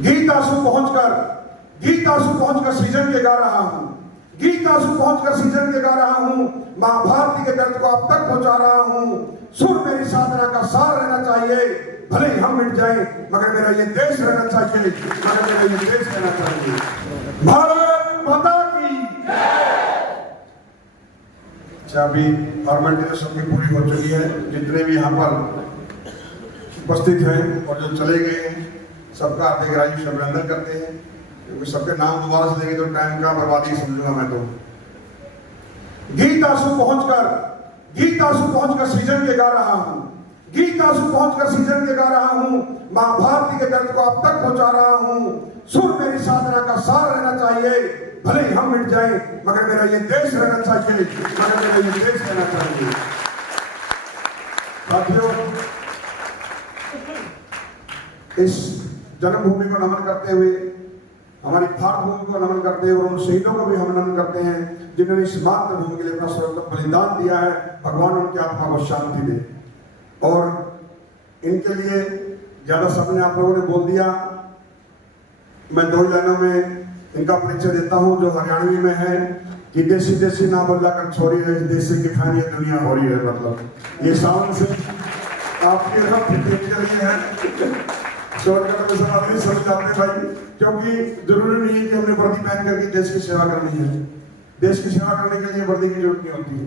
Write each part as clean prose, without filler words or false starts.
गीत आंसू पहुंचकर सीजन के गा रहा हूं, गीत आंसू पहुंचकर सीजन के गा रहा हूं, मां भारती के दर्द को अब तक पहुंचा रहा हूं। सुर मेरी साधना का सार रहना चाहिए, भले ही हम मिट जाएं मगर मेरा ये देश रहना चाहिए, मगर मेरा ये देश रहना चाहिए। भारत माता की अभी फॉर्मेलिटी सबकी पूरी हो चुकी है। जितने भी यहाँ पर उपस्थित हैं और जो चले गए हैं सबका हार्दिक अभिनंदन करते हैं, क्योंकि सबके नाम दोबारा से लेंगे तो टाइम का बर्बादी समझूंगा मैं। तो गीत आंसू पहुंचकर सीजन के गा रहा हूं, गीत आंसू पहुंचकर सीजन के गा रहा हूं, मां भारती के दर्द को अब तक पहुंचा रहा हूं। सुर मेरी साधना का सार रहना चाहिए, भले ही हम मिट जाएं मगर मेरा ये देश रहना चाहिए, मगर मेरा ये देश रहना चाहिए। साथियों, इस जन्मभूमि को नमन करते हुए, हमारी भारत भूमि को नमन करते हुए और उन शहीदों को भी हम नमन करते हैं जिन्होंने इस मातृभूमि के लिए अपना सर्वोत्तम बलिदान दिया है। भगवान उनकी आत्मा को शांति दे। और इनके लिए ज्यादा सबने आप लोगों ने बोल दिया, मैं दो लाइनों में इनका परिचय देता हूं जो हरियाणवी में है कि देसी देसी ना बोला कर छोरी है, देसी की खानी दुनिया हो रही है। मतलब ये सावन से आपके सब फिटनेस के लिए है, आदमी समझ जाते भाई, क्योंकि जरूरी नहीं है कि हमने वर्दी पहन करके देश की सेवा करनी है। देश की सेवा करने के लिए वर्दी की जरूरत नहीं होती है।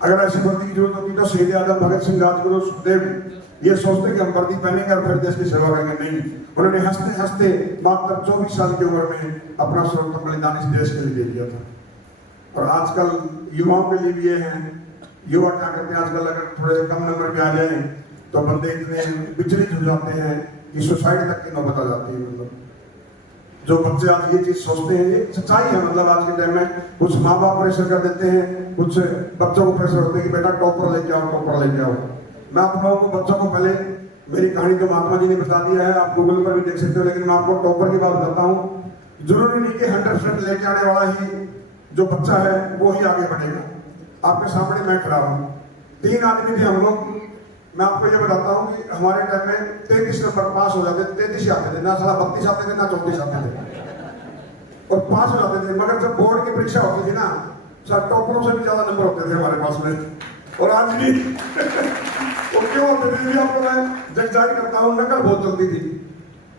अगर ऐसी वर्दी की जरूरत होती तो शहीद आजम भगत सिंह, राजगुरु, सुखदेव ये सोचते कि हम वर्दी पहनेंगे और फिर देश की सेवा करेंगे। नहीं, उन्होंने हंसते हंसते मात्र 24 साल की उम्र में अपना सर्वोत्तम बलिदान इस देश के लिए दे दिया था। और आजकल युवाओं के लिए भी ये है, युवा क्या करते हैं आजकल, अगर थोड़े कम नंबर पे आ जाए तो बंदे इतने विचलित हो जाते हैं कि सुसाइड तक की नौबत आ जाती है। मतलब जो बच्चे आज ये चीज सोचते हैं, ये सच्चाई है। मतलब आज के टाइम में कुछ माँ बाप प्रेशर कर देते हैं, कुछ बच्चों को प्रेशर होते हैं कि बेटा टॉपर लेके आओ, टॉपर लेके आओ। मैं आप लोगों को बच्चों को पहले मेरी कहानी तो महात्मा जी ने बता दिया है, आप गूगल पर भी देख सकते हो, लेकिन मैं आपको टॉपर की बात बताता हूँ। जरूरी नहीं कि 100% लेके आने वाला ही जो बच्चा है वो ही आगे बढ़ेगा। आपके सामने मैं खड़ा हूँ, 3 आदमी थे हम लोग। मैं आपको ये बताता हूँ कि हमारे टाइम में 33 नंबर पास हो जाते थे, 33 आते थे, ना साला 32 आते थे, ना 34 आते थे और पास हो जाते थे। मगर जब बोर्ड की परीक्षा होती थी ना, सर टॉपरों से भी ज्यादा नंबर होते थे हमारे पास में। और आज भी वो क्यों होते थे आपको मैं जग जारी करता हूँ, नकल बहुत चलती थी।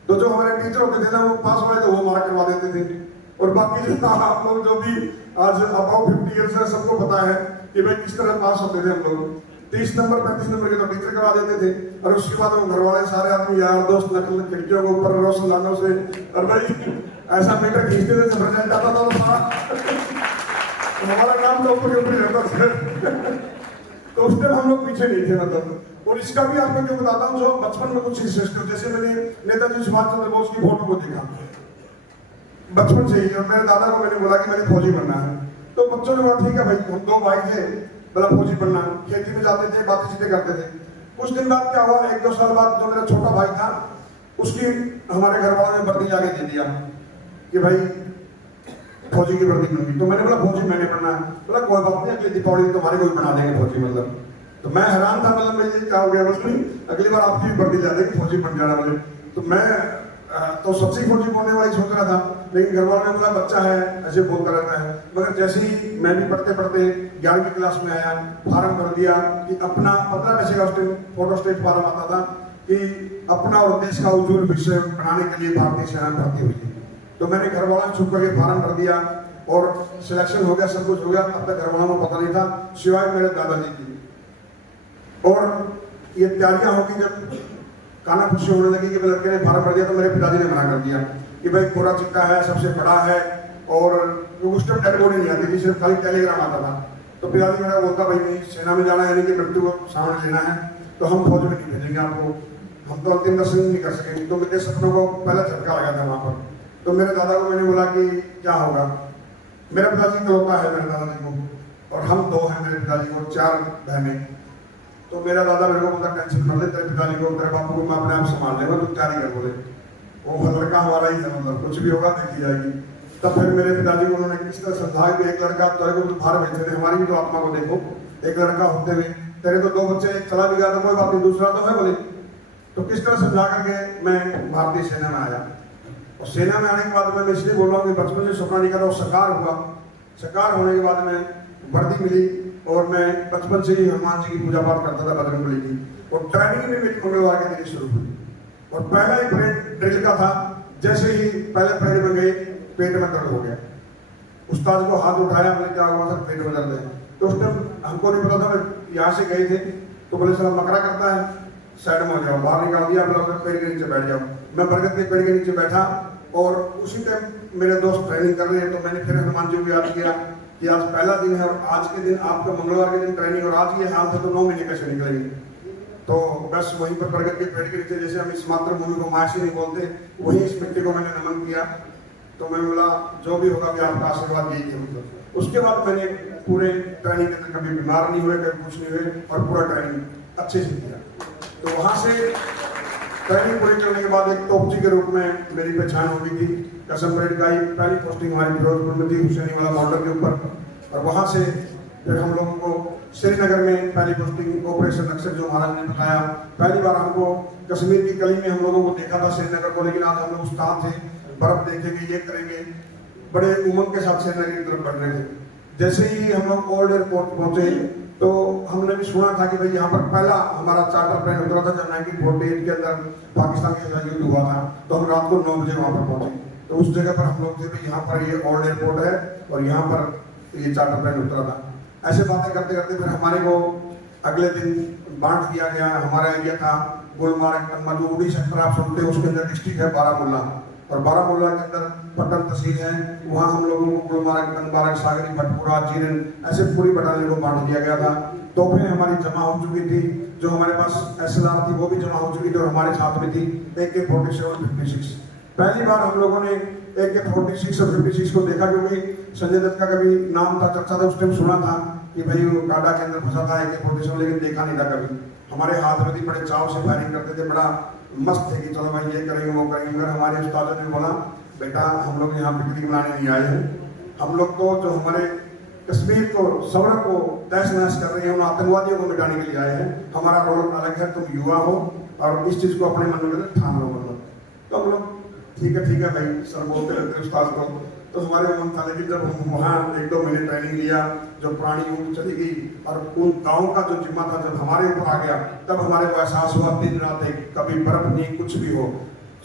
तो जो हमारे टीचर होते थे ना, वो पास हुए तो वो मार्क करवा देते थे। और बाकी आप लोग जो भी आज अबाउ 50 ईयर्स है, सबको पता है कि भाई किस तरह पास होते थे हम लोग। 30 नंबर 35 नंबर के तो टीचर करवा देते थे, और उसके बाद वो घर वाले सारे आदमी यार दोस्त नकल खिड़कियों के ऊपर रोशनदानों से, और भाई ऐसा मीटर खींचते थे भर जाता था तो हमारा काम तो ऊपर ऊपर रहता था। तो उस टाइम हम लोग पीछे नहीं थे मतलब। और इसका भी आपको क्यों बताता हूँ, जो बचपन में कुछ सिस्टम, जैसे मैंने नेताजी सुभाष चंद्र बोस की फोटो को देखा बचपन से ही, और मेरे दादा को मैंने बोला कि मैंने फौजी बनना है। तो बच्चों ने बोला ठीक है भाई, हम 2 भाई थे, बोला फौजी बनना। खेती में जाते थे, बातें चीतें करते थे। कुछ दिन बाद क्या हुआ, 1-2 साल बाद जो मेरा छोटा भाई था, उसकी हमारे घर वालों ने वर्दी जाके दे दिया कि भाई फौजी की वर्दी बनगी। तो मैंने बोला फौजी मैंने बनना है। बोला कोई बात नहीं, अगली दीपावली तुम्हारे को भी बना देंगे फौजी। मतलब तो मैं हैरान था, मतलब मैं ये क्या हो गया, बस नहीं अगली बार आपकी भी वर्दी ला देंगे, फौजी बन जाना बोले। तो मैं तो सच्ची फौजी बनने वाली सोच रहा था, लेकिन घर वालों ने बोला बच्चा है ऐसे बोलता रहता है। मगर जैसे ही मैं भी पढ़ते पढ़ते 11वीं क्लास में आया, फार्म भर दिया कि अपना 15 पैसे का फोटो स्टेट फार्म आता था कि अपना और देश का उज्जवल भविष्य बनाने के लिए भारतीय सेना भर्ती हुई थी। तो मैंने घर वालों से छुप करके फार्म भर दिया और सिलेक्शन हो गया, सब कुछ हो गया। अब तक घर वालों को पता नहीं था सिवाय मेरे दादाजी की। और ये तैयारियां होगी, जब काना खुशी होने लगी कि लड़के ने फार्म भर दिया, तो मेरे पिताजी ने मना कर दिया कि भाई कोरा चिट्टा है, सबसे बड़ा है, और उस टाइम डेड बॉडी नहीं आती थी, सिर्फ खाली टेलीग्राम आता था। तो पिताजी मेरा बोलता भाई नहीं, सेना में जाना है, यानी कि मृत्यु को सामने लेना है, तो हम फौज में नहीं भेजेंगे आपको, हम तो अंतिम दर्शन नहीं कर सकेंगे। तो मेरे सपनों को पहला झटका लगा था वहां पर। तो मेरे दादा को मैंने बोला कि क्या होगा, मेरा पिताजी इकलौता है मेरे दादाजी को, और हम 2 हैं मेरे पिताजी को, 4 बहनें। तो मेरा दादा मेरे को बोलता टेंशन कर ले, तेरे पिताजी को तेरे बापू को मैं अपने आप संभाल लेगा, तू तैयारी कर। बोले वो लड़का हमारा ही है, मतलब कुछ भी होगा देखी जाएगी। तब फिर मेरे पिताजी को उन्होंने किस तरह समझाया कि एक लड़का तेरे को तो बाहर भेजते थे, हमारी भी तो आत्मा को देखो, एक लड़का होते हुए तेरे को 2 बच्चे, एक चला भी गया तो कोई बात नहीं, दूसरा तो है। बोले तो किस तरह समझा करके मैं भारतीय सेना में आया। और सेना में आने के बाद मैं इसलिए बोल रहा हूँ कि बचपन से सपना निकला और साकार हुआ। साकार होने के बाद में वर्दी मिली और मैं बचपन से ही हनुमान जी की पूजा पाठ करता था, बजरंगबली की। और ट्रेनिंग में मेरी मंगलवार के दिन शुरू हुई और पहला ही परेड ड्रिल का था। जैसे ही पहले परेड में गए पेट में दर्द हो गया। उस्ताद को हाथ उठाया, मैंने क्या हुआ सर, पेट में दर्द है। तो उस टाइम हमको नहीं पता था, यहाँ से गए थे तो बोले सर मकरा करता है, साइड में हो जाओ, बाहर निकाल दिया, बोला पेड़ के नीचे बैठ जाओ। मैं बरगद के पेड़ के नीचे बैठा और उसी टाइम मेरे दोस्त ट्रेनिंग कर रहे हैं। तो मैंने फिर हनुमान जी को याद किया कि आज पहला दिन है और आज के दिन आपका मंगलवार के दिन ट्रेनिंग, और आज ये हाल था तो 9 महीने कैसे निकलेंगे। तो बस वहीं पर बरगद के पेड़ के नीचे, जैसे हम इस मातृभूमि को माँ से नहीं बोलते, वहीं इस मिट्टी को मैंने नमन किया। तो मैं बोला जो भी होगा कि आपका आशीर्वाद यही है। मतलब उसके बाद मैंने पूरे ट्रेनिंग के अंदर कभी बीमार नहीं हुए, कभी कुछ नहीं हुए और पूरा ट्रेनिंग अच्छे से किया। तो वहाँ से ट्रेनिंग पूरी करने के बाद एक तोपची के रूप में मेरी पहचान हो गई थी। कसम परेड का पहली पोस्टिंग हमारी फिरोजपुर में थी, हुसैनी वाला बॉर्डर के ऊपर। और वहाँ से फिर हम लोगों को श्रीनगर में पहली पोस्टिंग ऑपरेशन नक्सल, जो महाराज ने बताया, पहली बार हमको कश्मीर की कली में हम लोगों को देखा था श्रीनगर को। लेकिन आज हम लोग उस्ताद थे, बर्फ देखेंगे, ये करेंगे, बड़े उमंग के साथ श्रीनगर की तरफ बढ़ रहे थे। जैसे ही हम लोग ओल्ड एयरपोर्ट पहुंचे तो हमने भी सुना था कि भाई यहाँ पर पहला हमारा चार्टर प्लेन उतरा था जब 1948 के अंदर पाकिस्तान के साथ युद्ध हुआ था। तो हम रात को 9 बजे वहाँ पर पहुंचे। तो उस जगह पर हम लोग थे भाई यहाँ पर ये ओल्ड एयरपोर्ट है और यहाँ पर ये चार्टर प्लेन उतरा था। ऐसे बातें करते करते फिर हमारे को अगले दिन बांट दिया गया। हमारा एरिया था गुलमार्ग, जो उड़ी सेक्टर आप सुनते हैं, उसके अंदर डिस्ट्रिक्ट है बारामूला, और बारामूला के अंदर पट्टन तहसील है। वहाँ हम लोगों को गुलमार्ग, कनबारक, सागरी, भटपुरा, जीरन, ऐसे पूरी बटालियन को बांट दिया गया था। तोपें हमारी जमा हो चुकी थी, जो हमारे पास SLR थी वो भी जमा हो चुकी थी और हमारे साथ में थी AK-47 56। पहली बार हम लोगों ने AK-46 और 56 को देखा, क्योंकि संजय दत्त का कभी नाम था, चर्चा था, उस टाइम सुना था कि भाई वो काडा के अंदर फंसा था AK-47, लेकिन देखा नहीं था कभी। हमारे हाथ में थी, बड़े चाव से फायरिंग करते थे, बड़ा मस्त थे कि चलो भाई ये करेंगे वो करेंगे। मगर हमारे उस्ताद ने बोला बेटा हम लोग यहाँ पिकनिक मनाने नहीं आए हैं, हम लोग तो जो हमारे कश्मीर को, सवर्ण को तहस नहस कर रहे हैं, उन आतंकवादियों को मिटाने के लिए आए हैं। हमारा रोल अलग है, तुम युवा हो और इस चीज को अपने मन में ठान लो। मतलब तो हम लोग ठीक है भाई सर बोलते रहते उस्ताद को। तो हमारे मन था, लेकिन जब हम वहाँ 1-2 महीने ट्रेनिंग लिया, जब पुरानी यूथ चली गई और उन गाँव का जो जिम्मा था जब हमारे ऊपर आ गया, तब हमारे को एहसास हुआ दिन रात एक, कभी बर्फ नहीं, कुछ भी हो,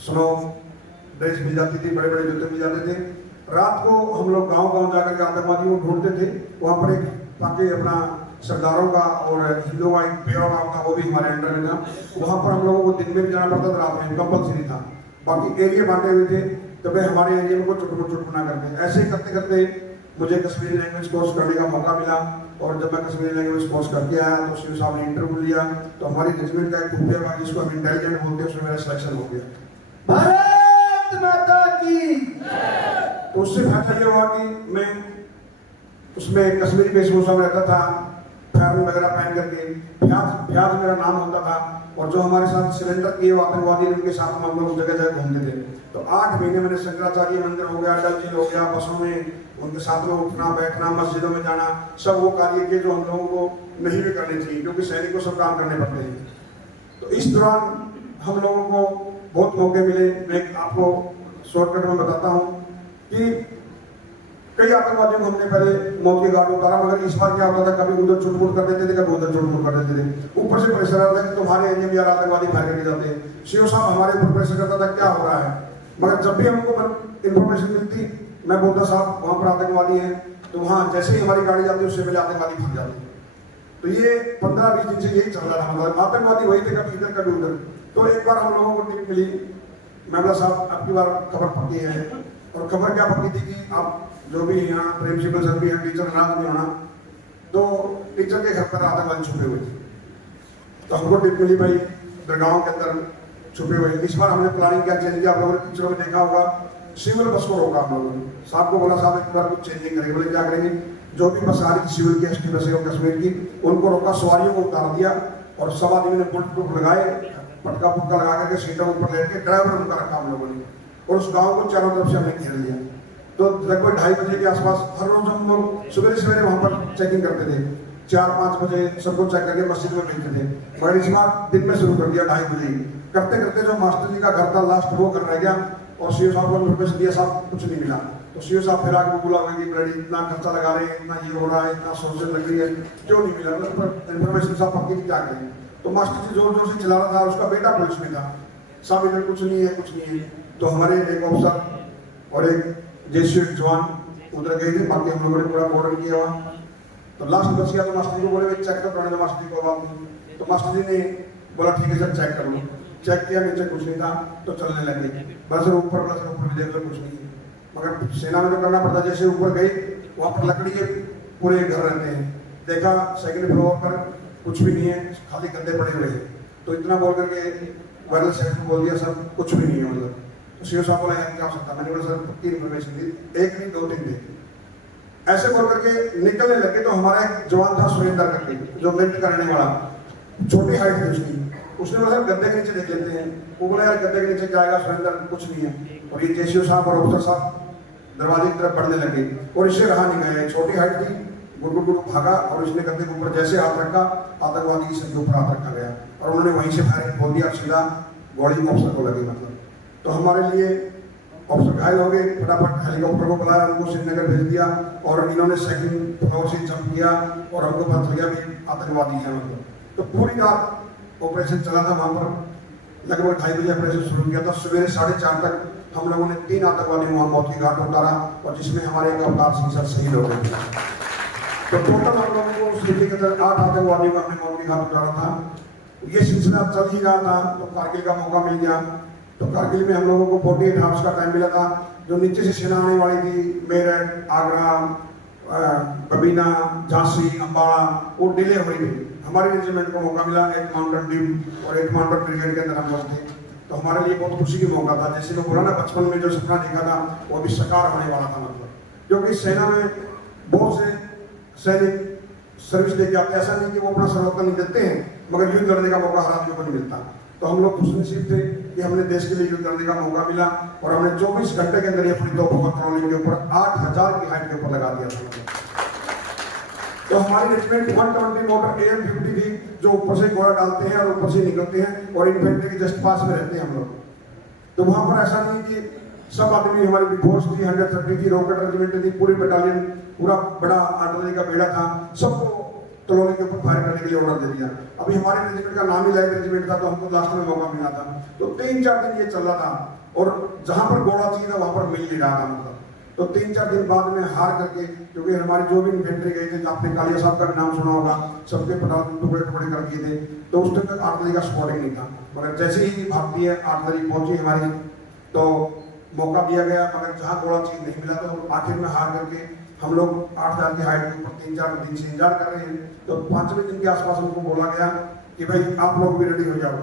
स्नो ड्रेस मिल जाती थी, बड़े बड़े जूते मिल जाते थे। रात को हम लोग गांव जाकर के आतंकवादियों को ढूंढते थे। वहाँ पर एक ताकि अपना सरदारों का और हिंदुओं का एक पेड़ा गाँव था, वो भी हमारे अंडर में था। वहाँ पर हम लोगों को दिन में भी जाना पड़ता था, रात में कंपल्सरी था। बाकी एरिया बांटे हुए थे, तो वे हमारे एरिया में को चुटपुना करते। ऐसे करते करते मुझे कश्मीरी लैंग्वेज कोर्स करने का मौका मिला। और जब मैं कश्मीरी लैंग्वेज कोर्स करके आया तो शिव साहब ने इंटरव्यू लिया, तो हमारी रेजिमेंट का एक खुफिया भाग, जिसको हम इंटेलिजेंट बोलते हैं, उसमें मेरा सिलेक्शन हो गया। भारत माता की। तो उससे फायदा ये हुआ कि मैं उसमें कश्मीरी वेशभूषा में रहता था, फैरन वगैरह पहन करके, फ्याज मेरा नाम होता था। और जो हमारे साथ सिलेंडर के आतंकवादी, उनके साथ हम लोग जगह जगह घूमते थे। तो 8 महीने मैंने शंकराचार्य मंदिर हो गया, डल झील हो गया, बसों में उनके साथ में उठना बैठना, मस्जिदों में जाना, सब वो कार्य के जो हम लोगों को नहीं भी करने चाहिए, क्योंकि सैनिक को सब काम करने पड़ते हैं। तो इस दौरान हम लोगों को बहुत मौके मिले। मैं आपको शॉर्टकट में बताता हूँ कि कई आतंकवादियों को हमने पहले मौत के घाट उतारा, मगर इस बार क्या होता था, कभी उधर चुटपुट कर देते थे, कभी उधर चुटपुट कर देते थे। ऊपर से प्रेशर आता था कि तुम्हारे एरिया में यार आतंकवादी फायर करके जाते हैं। शिव साहब हमारे ऊपर प्रेशर करता था क्या हो रहा है, मगर जब भी हमको इन्फॉर्मेशन मिलती, मैं बोलता साहब वहाँ पर आतंकवादी है, तो वहाँ जैसे ही हमारी गाड़ी जाती है उससे पहले आतंकवादी फंस जाते। तो ये 15-20 दिन से यही चल रहा था, मतलब आतंकवादी वही थे, कभी इधर कभी उधर। तो एक बार हम लोगों को टिप मिली, मैं बोला साहब आपकी बार खबर पक्की है। और खबर क्या पक्की थी कि आप जो भी यहाँ प्रिंसिपल सर भी है, टीचर नाराज नहीं होना, तो टीचर के घर पर आतंकवादी छुपे हुए थे। तो हमको टिप मिली भाई दरगाहों के अंदर छुपे हुए। इस बार हमने प्लानिंग क्या चेंज किया, आप लोगों ने पिक्चरों में देखा होगा, सिविल बस को रोका हम लोगों ने। साहब को बोला साहब एक बार कुछ चेंजिंग करेंगे। बोले क्या करेंगे, जो भी बस आ रही थी सिविल की ST बसें कश्मीर की, उनको रोका, सवारियों को उतार दिया और सब आदमी ने बुलेट प्रूफ लगाए, पटका पुटका लगा करके सीटों ऊपर लेट के ड्राइवर उनका रखा हम लोगों ने। और उस गाँव को चारों तरफ से हमने घेर लिया। तो लगभग 2:30 बजे के आसपास हर रोज हम लोग सवेरे वहाँ पर चेकिंग करते थे। 4-5 बजे सबको चेक करके मस्जिद में भेजते थे। मगर इस बार दिन में शुरू कर दिया 2:30 बजे। करते करते जो मास्टर जी का घर था लास्ट वो कर रह गया और सीओ साहब को इन्फॉर्मेशन दिया, साहब कुछ नहीं मिला। तो सीओ साहब फिर आके बोला होगा कि ब्लडी इतना खर्चा लगा रहे हैं, इतना ये हो रहा है, इतना सोशल लग रही है, क्यों नहीं मिला, उस पर इन्फॉर्मेशन साहब पक्की क्या करें। तो मास्टर जी जोर जोर से चला रहा था, उसका बेटा पुलिस में था, साहब इधर कुछ नहीं है, कुछ नहीं है। तो हमारे एक ऑफिसर और एक जेसीएफ जवान उधर गए थे, बाकी हम लोगों ने पूरा बॉर्डर किया हुआ। तो लास्ट बच गया तो मास्टर जी को बोले भाई चेक कर दो, मास्टर जी को आवाज। तो मास्टर जी ने बोला ठीक है सर चेक कर लो। चेक किया, नीचे कुछ नहीं था तो चलने लगे, बस ऊपर भी देख लो कुछ नहीं है। मगर सेना में तो करना पड़ता, जैसे ऊपर गए वहाँ पर लकड़ी के पूरे घर रहते हैं, देखा सेकंड फ्लोर पर कुछ भी नहीं है, खाली गद्दे पड़े हुए हैं। तो इतना बोल करके वायरल सेट को बोल दिया सर कुछ भी नहीं है मतलब। तो सीओ साहब बोला क्या हो सकता, मैंने बोला सर पक्की इन्फॉर्मेशन दी, एक नहीं 2-3 दिन ऐसे बोल करके निकलने लगे। तो हमारा एक जवान था सुरेंद्र करके, जो मिलिट्री करने वाला, छोटी हाइट थी उसकी, उसने बोला गद्दे के नीचे देख लेते हैं। वो बोला यार गद्दे के नीचे क्या आएगा सुरेंद्र, कुछ नहीं है। और ये जेसीओ साहब और ऑफिसर साहब दरवाजे की तरफ बढ़ने लगे और इसे रहा नहीं गया, छोटी हाइट थी, गुड़ भागा और इसने गद्दे के ऊपर जैसे हाथ रखा, आतंकवादी सर के ऊपर हाथ रखा गया और उन्होंने वहीं से फायरिंग खोल दिया, सीधा गोली ऑफिसर को लगी मतलब। तो हमारे लिए ऑफिसर घायल हो गए, फटाफट हेलीकॉप्टर को बुलाया, उनको श्रीनगर भेज दिया और इन्होंने सेकंड फ्लोर से जंप किया और हमको पता चल गया कि आतंकवादी है मतलब। तो पूरी रात ऑपरेशन चला था वहाँ पर, लगभग 2:30 बजे ऑपरेशन शुरू किया था। सवेरे 4:30 तक हम लोगों ने 3 आतंकवादी वहाँ मौत की घाट उतारा और जिसमें हमारे एक अवतार सिंह सर शहीद हो गए। तो टोटल हम लोगों को उस ड्यूटी के अंदर 8 आतंकवादियों को हमने मौत की घाट उतारा था। ये सिलसिला चल ही रहा था तो कारगिल का मौका मिल गया। तो कारगिल में हम लोगों को 48 आवर्स का टाइम मिला था। जो नीचे से सेना आने वाली थी, मेरठ, आगरा, बबीना, झांसी, अम्बाड़ा, वो डिले हुई थी। हमारी रेजिमेंट को मौका मिला, एक माउंटेन ड्यू और एक माउंटेन ब्रिगेड के अंदर हम लोग थे। तो हमारे लिए बहुत खुशी की मौका था। जैसे मैं बोला ना, बचपन में जो सपना देखा था वो अभी साकार होने वाला था मतलब। क्योंकि सेना में बहुत से सैनिक सर्विस लेके आते, ऐसा नहीं कि वो अपना सर्वोत्तम नहीं देते हैं, मगर युद्ध लड़ने का मौका हर आदमी को नहीं मिलता। तो हम लोग खुशनसीब थे कि हमने देश के लिए युद्ध करने का मौका मिला और हमने 24 घंटे के अंदर ही अपनी तोपों को ट्रोलिंग के ऊपर 8000 की हाइट के ऊपर लगा दिया था। तो हमारी रेजिमेंट 120 मोटर AM-50 थी, जो ऊपर से गोला डालते हैं और ऊपर से निकलते हैं और इन्फेंट्री के जस्ट पास में रहते हैं हम लोग। तो वहां पर ऐसा नहीं कि सब आदमी, हमारी फोर्स थी 130 थी, रॉकेट रेजिमेंट थी, पूरी बटालियन, पूरा बड़ा आर्टिलरी का बेड़ा था, सबको तलोनी के ऊपर फायर करने के लिए ऑर्डर दे दिया। अभी हमारे रेजिमेंट का नाम ही लाइट रेजिमेंट था, तो हमको लास्ट में मौका मिला था। तो 3-4 दिन ये चल रहा था और जहां पर गोला चाहिए था वहां पर मिल नहीं रहा था मतलब। तो 3-4 दिन बाद में हार करके, क्योंकि हमारी जो भी इन्फेंट्री गई थी, आपने कालिया साहब का भी नाम सुना होगा, सबके पटाखे टुकड़े टुकड़े कर दिए थे। तो उस टाइम तक आर्टिलरी का स्पॉटिंग नहीं था, मगर जैसे ही भारतीय आर्टिलरी पहुंची हमारी तो मौका दिया गया, मगर जहाँ गोला चीज नहीं मिला तो आखिर में हार करके हम लोग 8000 की हाइट के ऊपर 3-4 दिन से इंतजार कर रहे हैं। तो 5वें दिन के आसपास हमको बोला गया कि भाई आप लोग भी रेडी हो जाओ,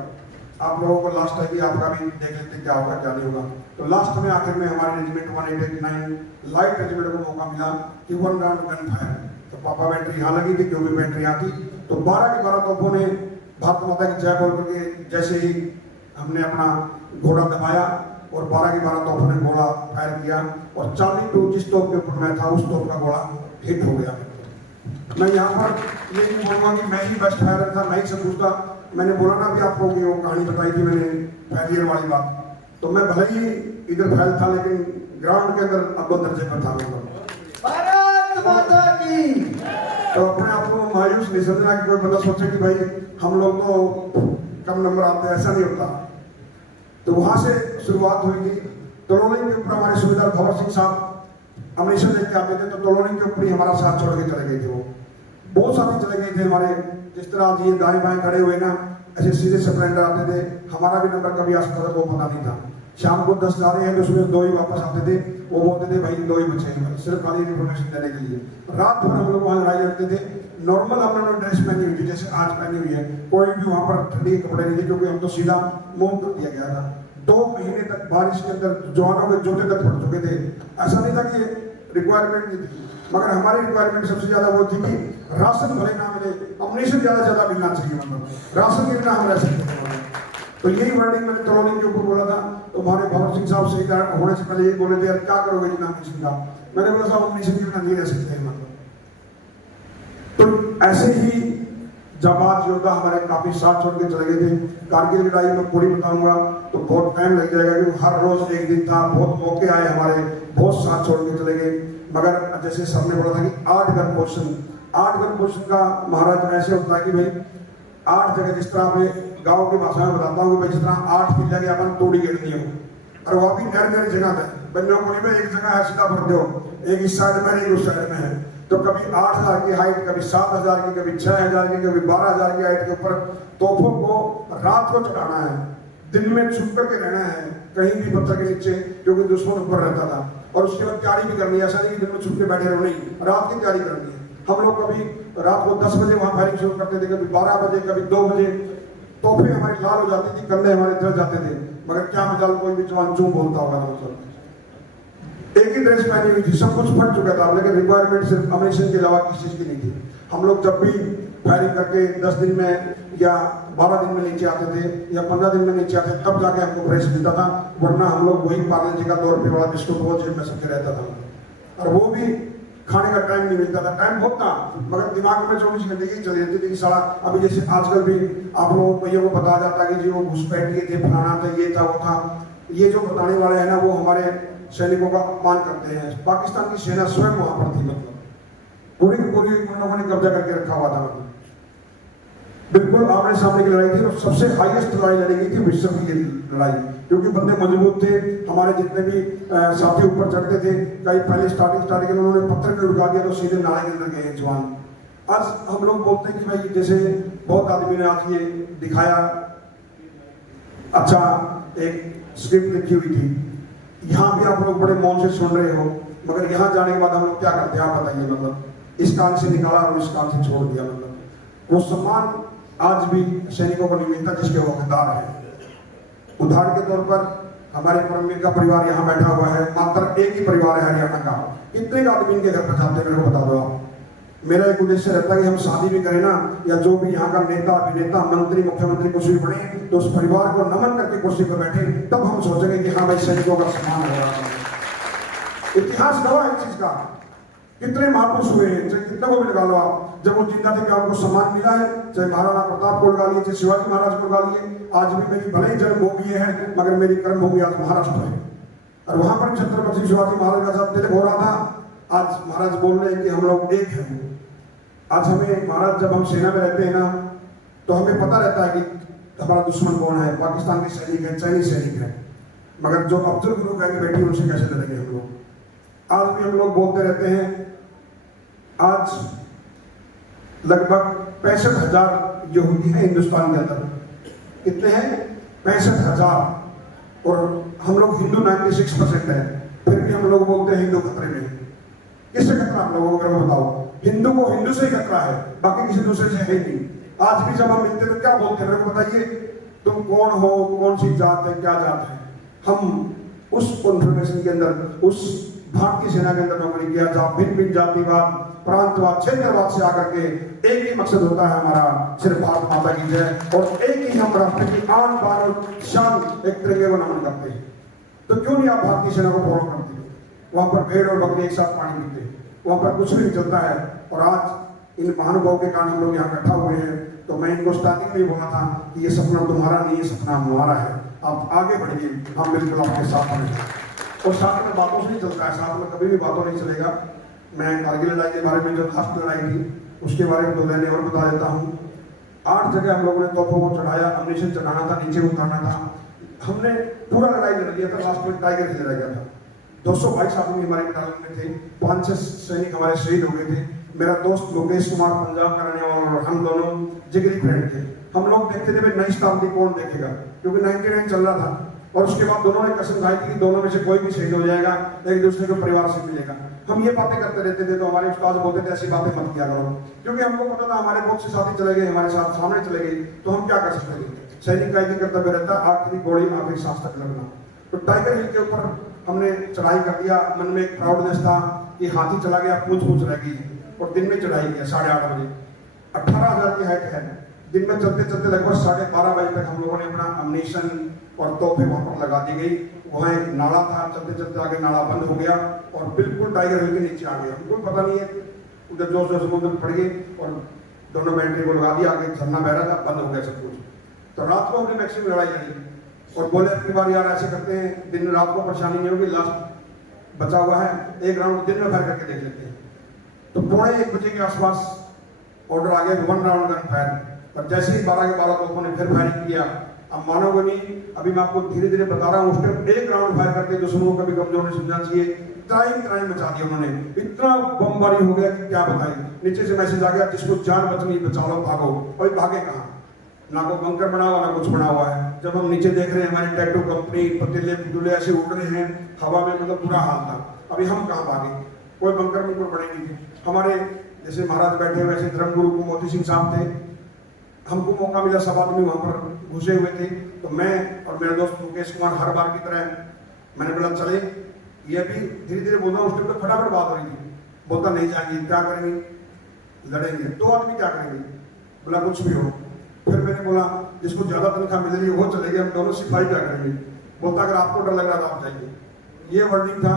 आप लोगों को लास्ट है कि आपका भी देख लेते क्या होगा क्या नहीं होगा। तो लास्ट में आखिर में हमारे रेजिमेंट 1889 लाइट रेजिमेंट को मौका मिला कि 1 राउंड गन फायर। तो पापा बैटरी यहाँ लगी थी, क्योंकि बैटरी यहाँ थी। तो 12 की 12 तोपों ने भारत माता की जय बोल करके जैसे ही हमने अपना घोड़ा दबाया और 12 की 12 तोपों ने गोला फायर किया और 40 टू जिस तोप के ऊपर मैं था उस तोप का गोला हिट हो गया। मैं यहाँ पर ये नहीं बोलूँगा कि मैं ही बेस्ट फायरर था, मैं ही सब पूछता। मैंने बोला ना अभी आपको कि वो कहानी बताई थी मैंने फेलियर वाली बात। तो मैं भले ही इधर फैल था, लेकिन ग्राउंड के अंदर अव्वल दर्जे पर था। भारत माता की। तो अपने आप को मायूस नहीं समझना कि कोई बंदा सोचे कि भाई हम लोग तो कम नंबर आते हैं, ऐसा नहीं होता। तो वहां से शुरुआत हुई थी। तलोनी के ऊपर हमारे सूबेदार भवर सिंह साहब अमरीशा लेके आते थे, तो तलोनी के ऊपर ही हमारा साथ छोड़ के चले गए थे। वो बहुत साथी चले गए थे हमारे, जिस तरह आज ये दाएं बाएं खड़े हुए ना, ऐसे सीधे स्प्लेंडर आते थे। हमारा भी नंबर कभी आ सकता था, वो पता नहीं था। शाम को 10 जा रहे हैं तो उसमें 2 ही वापस आते थे। वो बोलते थे भाई 2 ही बचे हैं, सिर्फ खाली इन्फॉर्मेशन देने के लिए। रात भर हम लोग वहाँ लड़ाई लड़ते थे। नॉर्मल हम लोगों ने ड्रेस पहनी हुई थी, जैसे आज पहनी हुई है। कोई भी वहाँ पर ठंडी के कपड़े नहीं थे, क्योंकि हम तो सीधा मुंह कर दिया गया था। 2 महीने तक बारिश के अंदर जवानों के जूते तक फट चुके थे। ऐसा नहीं था कि रिक्वायरमेंट नहीं थी, मगर हमारी रिक्वायरमेंट सबसे ज्यादा वो थी कि राशन भले ना मिले, अम्युनिशन ज्यादा मिलना चाहिए। मतलब राशन के बिना हम रह सकते थे। तो यही वर्डिंग मैंने तलोनी के ऊपर बोला था। तो हमारे भवर सिंह साहब शहीद होने से पहले यही बोले थे, यार क्या करोगे इतना अम्युनिशन का। मैंने बोला साहब अम्युनिशन के बिना नहीं रह सकते। मतलब तो ऐसे ही जाबाज योद्धा हमारे काफी साथ छोड़ के चले गए थे। कारगिल लड़ाई में पूरी बताऊंगा तो बहुत टाइम लग जाएगा, क्योंकि हर रोज एक दिन था, बहुत मौके आए हमारे, बहुत साथ छोड़ के चले गए। मगर जैसे सबने बोला था कि 8 गन पोषण का महाराज ऐसे होता है कि भाई 8 जगह, जिस तरह आपने गांव की भाषा में बताता हूँ कि भाई जिस तरह 8 किला की अपन तोड़ी गिरनी हो, और वह भी नर जगह है, बन्यों को नहीं एक जगह है सीधा भर दो, एक इस साइड में एक उस साइड में है, तो कभी 8000 की हाइट, कभी 7000 की, कभी 6000 की, कभी 12000 की हाइट के ऊपर तोपों को रात को चढ़ाना है, दिन में छुप करके रहना है कहीं भी पत्थर के नीचे, क्योंकि दुश्मन ऊपर रहता था। और उसके बाद तैयारी भी करनी है, ऐसा नहीं कि दिन में छुप के बैठे रहो, नहीं, रात की तैयारी करनी है। हम लोग कभी रात को 10 बजे वहां फायरिंग शुरू करते थे, कभी 12 बजे, कभी 2 बजे, तोपें हमारी लाल हो जाती थी, कंधे हमारे जल जाते थे, मगर क्या मजाल कोई भी जवान चूं बोलता होगा ना, मतलब एक ही ड्रेस पहनी हुई थी, सब कुछ फट चुका था, लेकिन रिक्वायरमेंट सिर्फ अम्यूनिशन के अलावा किसी चीज की नहीं थी। हम लोग जब भी फायरिंग करके 10 दिन में या 12 दिन में नीचे आते थे या 15 दिन में नीचे आते, तब जाके हमको फ्रेश मिलता था, वरना हम लोग वही पार्ले जी का 2 रुपये वाला बिस्कुट वो जेब में सबके रहता था, और वो भी खाने का टाइम नहीं मिलता था। टाइम बहुत था, मगर दिमाग में 24 घंटे की चली रहती थी कि साला, अभी जैसे आजकल भी आप लोगों को बताया जाता है कि जी वो घुसपैठ किए थे, फलाना था, ये था, वो था, ये जो बताने वाले हैं ना, वो हमारे सैनिकों का अपमान करते हैं। पाकिस्तान की सेना स्वयं वहां पर थी, मतलब पूरी पूरी उन लोगों ने कब्जा करके रखा हुआ था, मतलब बिल्कुल आमने सामने की लड़ाई थी, और सबसे हाईएस्ट लड़ाई लड़ी गई थी विश्व की लड़ाई, क्योंकि बंदे मजबूत थे। हमारे जितने भी साथी ऊपर चढ़ते थे, कई पहले स्टार्टिंग में उन्होंने पत्थर के उड़का दिया तो सीधे नाले के अंदर गए जवान। आज हम लोग बोलते हैं कि भाई जैसे बहुत आदमी ने आज ये दिखाया, अच्छा एक स्क्रिप्ट लिखी हुई थी, यहाँ भी आप लोग बड़े मौन से सुन रहे हो, मगर यहाँ जाने के बाद हम लोग क्या करते हैं आप बताइए, मतलब इस कान से निकाला और इस कान से छोड़ दिया, मतलब वो सम्मान आज भी सैनिकों को नहीं मिलता जिसके वो हकदार है। उदाहरण के तौर पर हमारे परमवीर का परिवार यहाँ बैठा हुआ है, मात्र एक ही परिवार है हरियाणा का, कितने आदमी इनके घर पर जाते हैं मेरे को बता दो आप। मेरा एक उद्देश्य रहता है कि हम शादी भी करें ना, या जो भी यहाँ का नेता, अभिनेता, मंत्री, मुख्यमंत्री कुछ भी बने, तो उस परिवार को नमन करके कुर्सी पर बैठे, तब हम सोचेंगे कि हाँ भाई सैनिकों का सम्मान हो रहा है। इतिहास गवाह है इस चीज का, कितने महापुरुष हुए हैं, चाहे कितने को भी लगा लो आप, जब वो जिंदा थे क्या उनको सम्मान मिला है? चाहे महाराणा प्रताप को लगा लिए, चाहे शिवाजी महाराज को लगा लिए। आज भी मेरी भले ही जन्मभूमि है, मगर मेरी कर्मभूमि आज महाराष्ट्र है, और वहां पर छत्रपति शिवाजी महाराज का जब तिलक हो रहा था, आज महाराज बोल रहे हैं कि हम लोग एक हैं। आज हमें महाराज, जब हम सेना में रहते हैं ना, तो हमें पता रहता है कि हमारा दुश्मन कौन है, पाकिस्तान के सैनिक है, चाइनीज सैनिक है, मगर जो अब्दुल गुरु कह के बैठी उनसे कैसे लड़ेंगे हम लोग? आज भी हम लोग बोलते रहते हैं। आज लगभग 65,000 यहूदी हैं हिंदुस्तान के अंदर। कितने हैं? 65,000। और हम लोग हिंदू 96% है, फिर भी हम लोग बोलते हैं हिंदू खतरे में। किससे खतरा हम लोगों को बताओ? हिंदू को हिंदू से ही खतरा है, बाकी किसी दूसरे से है नहीं। आज भी जब हम मिलते तो क्या बोलते हैं, मेरे को बताइए तुम कौन हो, कौन सी जात है, क्या जात है? हम उस कॉन्फर्मेशन के अंदर, उस भारतीय सेना के अंदर नौकरी किया जहाँ भिन्न भिन्न जातिवाद, प्रांतवाद, क्षेत्रवाद से आकर के एक ही मकसद होता है हमारा, सिर्फ भारत माता की जय, और एक ही हम राष्ट्र की आन बान और शान, एक तिरंगे को नमन करते हैं। तो क्यों नहीं आप भारतीय सेना को फॉलो करते? वहां पर भेड़ और बकरी एक साथ पानी पीते, वहां पर कुछ भी नहीं चलता है। और आज इन महानुभावों के कारण हम लोग यहाँ इकट्ठा हुए हैं। तो मैं इनको स्टार्टिंग में बोला था कि ये सपना तुम्हारा नहीं, ये सपना हमारा है, आप आगे बढ़िए, हम बिल्कुल आपके साथ हैं। और साथ में बातों से नहीं चलता है, साथ में कभी भी बातों नहीं चलेगा। मैं कारगिल लड़ाई के बारे में, जो लास्ट लड़ाई थी उसके बारे में 2 लाइनें और बता देता हूँ। 8 जगह हम लोगों ने तोपों को चढ़ाया, अम्यूनिशन चढ़ाना था, नीचे उतारना था। हमने पूरा लड़ाई लड़ लिया था, लास्ट में टाइगर हिल रह गया था। 222 आदमी हमारे बटालियन में थे, 5-6 सैनिक हमारे शहीद हो गए थे। मेरा दोस्त लोकेश कुमार पंजाब का रहने वाला, और हम दोनों जिगरी फ्रेंड थे। हम लोग देखते थे भाई नई शताब्दी कौन देखेगा, क्योंकि 99 चल रहा था। और उसके बाद दोनों ने कसम खाई थी कि दोनों में से कोई भी शहीद हो जाएगा, एक दूसरे को परिवार से मिलेगा। हम ये बातें करते रहते थे, तो हमारे उस्ताद बोलते थे ऐसी बातें मत किया करो, क्योंकि हमको पता था हमारे बहुत से साथी चले गए, हमारे साथ सामने चले गए, तो हम क्या कर सकते थे? सैनिक का एक कर्तव्य रहता है आखिरी गोली आखिरी सांस तक लगना। तो टाइगर हिल के ऊपर हमने चढ़ाई कर दिया। मन में एक प्राउडनेस था कि हाथी चला गया, पूछ रह गई, और दिन में चढ़ाई किया 8:30 बजे। 18,000 की हाइट है। दिन में चलते चलते लगभग 12:30 बजे तक हम लोगों ने अपना अम्यूनिशन और तोपें वहां पर लगा दी गई। वहां एक नाला था, चलते चलते आगे नाला बंद हो गया और बिल्कुल टाइगर हिल के नीचे आ गया। हमको पता नहीं है, उधर जोर जोर से उधर पड़ गए और दोनों बैटरी को लगा दिया, आगे झरना बह रहा था, बंद हो गया सब कुछ। तो रात को हमने मैक्सिमम लड़ाई लड़ी और बोले अपनी बार यार ऐसे करते हैं, दिन रात को परेशानी नहीं होगी, लास्ट बचा हुआ है, एक राउंड दिन में फायर करके देख लेते हैं। तो 1:15 बजे के आसपास ऑर्डर आ गया 1 राउंड गन फायर। और जैसे ही 12 के 12 तोपों ने फिर फायरिंग किया। अब मानोगे नहीं, अभी मैं आपको धीरे धीरे बता रहा हूँ, उस टाइम 1 राउंड फायर करते दुश्मनों का भी कमजोर नहीं समझना चाहिए। क्राइम मचा दिया उन्होंने, इतना बमबारी हो गया कि क्या बताएं। नीचे से मैसेज आ गया, जिसको जान बचनी बचा लो, भागो। अभी भागे कहाँ, ना कोई बंकर बना हुआ ना कुछ बना हुआ है। जब हम नीचे देख रहे हैं हमारी टैटू कंपनी पतीले पुतले ऐसे उड़ रहे हैं हवा में, मतलब बुरा हाल था। अभी हम कहाँ भागे, कोई बंकर बने नहीं थे हमारे। जैसे महाराज बैठे हुए ऐसे धर्मगुरु को मोती सिंह साहब थे, हमको मौका मिला, सब आदमी वहां पर घुसे हुए थे। तो मैं और मेरे दोस्त मुकेश कुमार हर बार की तरह मैंने बोला चले, ये भी धीरे धीरे बोल रहा हूँ। उस टाइम पे फटाफट बात हो रही थी, बोलता नहीं जाएंगे, क्या करेंगे, लड़ेंगे, 2 आदमी क्या करेंगे, बोला कुछ भी हो। फिर मैंने बोला जिसको ज्यादा तनख्वाह मिल रही है वो चलेगी, हम दोनों सिपाही क्या करेंगे। बोलता अगर आपको डर लग रहा था आप जाइए। ये वर्डिंग था।